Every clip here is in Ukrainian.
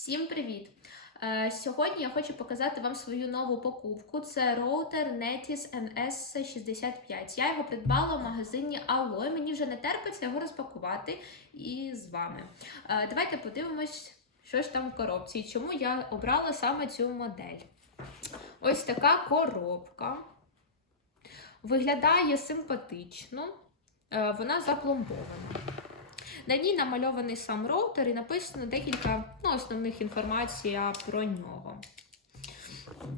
Всім привіт! Е, Сьогодні я хочу показати вам свою нову покупку. Це роутер Netis NS65. Я його придбала в магазині Allo. і Мені вже не терпиться його розпакувати і з вами. Е, Давайте подивимось, що ж там в коробці і чому я обрала саме цю модель. Ось така коробка. Виглядає симпатично, Е, вона запломбована. На ній намальований сам роутер і написано декілька ну, основних інформацій про нього.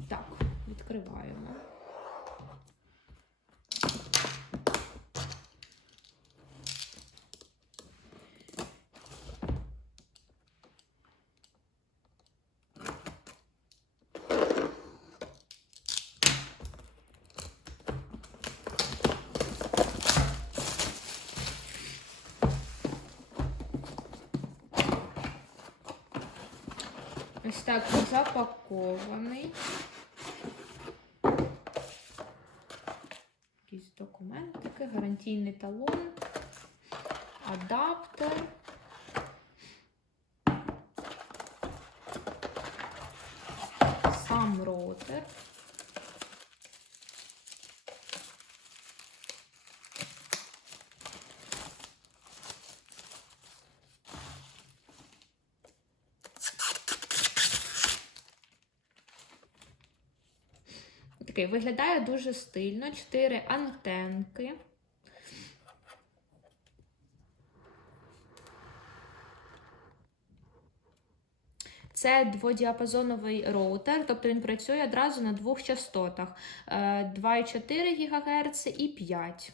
Так, відкриваємо. Ось так він запакований. Якісь документики, гарантійний талон, адаптер. Сам роутер. Такий виглядає дуже стильно. Чотири антенки. Це дводіапазоновий роутер, тобто він працює одразу на двох частотах: е, 2,4 ГГц і 5.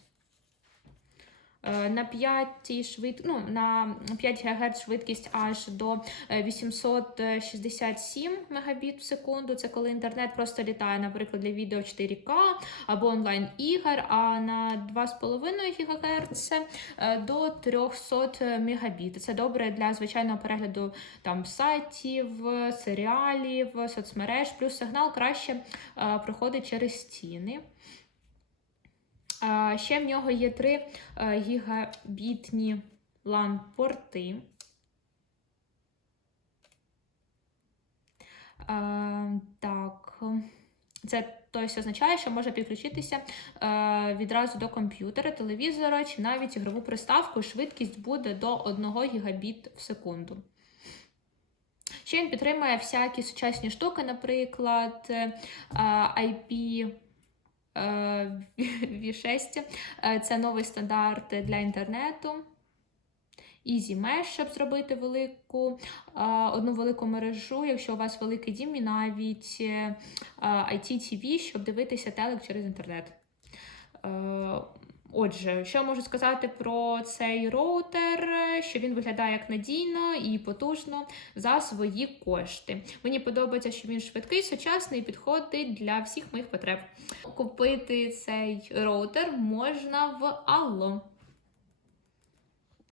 Е, На 5 швид... ну, на 5 ГГц швидкість аж до е, 867 Мбіт в секунду. Це коли інтернет просто літає, наприклад, для відео 4К або онлайн ігор. А на 2,5 ГГц е, до 300 Мбіт. Це добре для звичайного перегляду там сайтів, серіалів, соцмереж. Плюс сигнал краще е, проходить через стіни. Ще в нього є 3 гігабітні LAN-порти. Так, це тобто, означає, що може підключитися е, відразу до комп'ютера, телевізора чи навіть ігрову приставку. Швидкість буде до 1 гігабіт в секунду. Ще він підтримує всякі сучасні штуки, наприклад, е, IP. V6 Е, це новий стандарт для інтернету. Easy Mesh, щоб зробити велику, е, одну велику мережу, якщо у вас великий дім, і навіть е, ITTV, щоб дивитися телек через інтернет. Отже, що можу сказати про цей роутер, що він виглядає як надійно і потужно за свої кошти. Мені подобається, що він швидкий, сучасний підходить для всіх моїх потреб. Купити цей роутер можна в Allo.